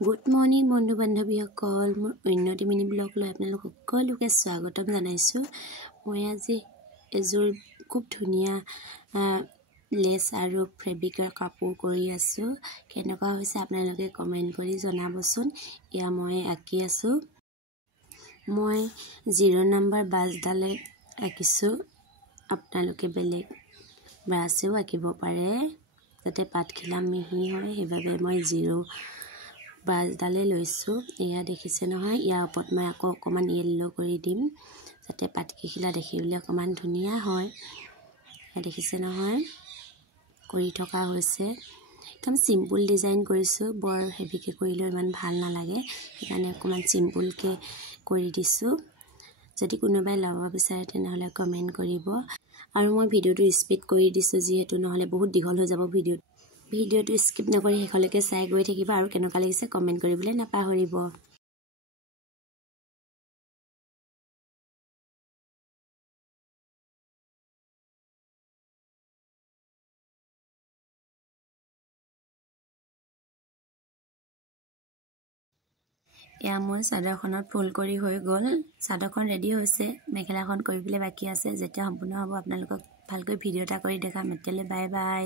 Good morning বন্ধু বান্ধৱীসকল, মোৰ উন্নতি মিনি ব্লগলৈ আপোনালোক সকলোকে স্বাগতম জনাইছোঁ। মই আজি এযোৰ খুব ধুনীয়া লেছ আৰু ফেব্ৰিকৰ কাপোৰ কৰি আছোঁ। কেনেকুৱা হৈছে আপোনালোকে কমেণ্ট কৰি জনাবচোন। এয়া মই আঁকি আছোঁ। মই 0 নম্বৰ ব্ৰাছডালে আঁকিছোঁ। আপোনালোকে বেলেগ ব্ৰাছেও আঁকিব পাৰে যাতে পাতখিলা মিহি হয়, সেইবাবে মই 0 ব্ৰাছডালে লৈছোঁ। এয়া দেখিছে নহয়, ইয়াৰ ওপৰত মই আকৌ অকণমান য়েল্লো কৰি দিম যাতে পাতখিলা দেখিবলৈ অকণমান ধুনীয়া হয়। এয়া দেখিছে নহয়, কৰি থকা হৈছে। একদম চিম্পুল ডিজাইন কৰিছোঁ, বৰ হেভিকৈ কৰিলেও ইমান ভাল নালাগে, সেইকাৰণে অকণমান চিম্পুলকৈ কৰি দিছোঁ। যদি কোনোবাই ল'ব বিচাৰে তেনেহ'লে কমেণ্ট কৰিব। আৰু মই ভিডিঅ'টো স্পীড কৰি দিছোঁ যিহেতু, নহ'লে বহুত দীঘল হৈ যাব ভিডিঅ'টো স্কিপ নকৰি শেষলৈকে চাই গৈ থাকিব আৰু কেনেকুৱা লাগিছে কমেণ্ট কৰিবলৈ নাপাহৰিব। এয়া মোৰ চাদৰখনত ফুল কৰি হৈ গ'ল। চাদৰখন ৰেডি হৈছে, মেখেলাখন কৰিবলৈ বাকী আছে। যেতিয়া সম্পূৰ্ণ হ'ব আপোনালোকক ভালকৈ ভিডিঅ' এটা কৰি দেখাম। এতিয়ালৈ বাই বাই।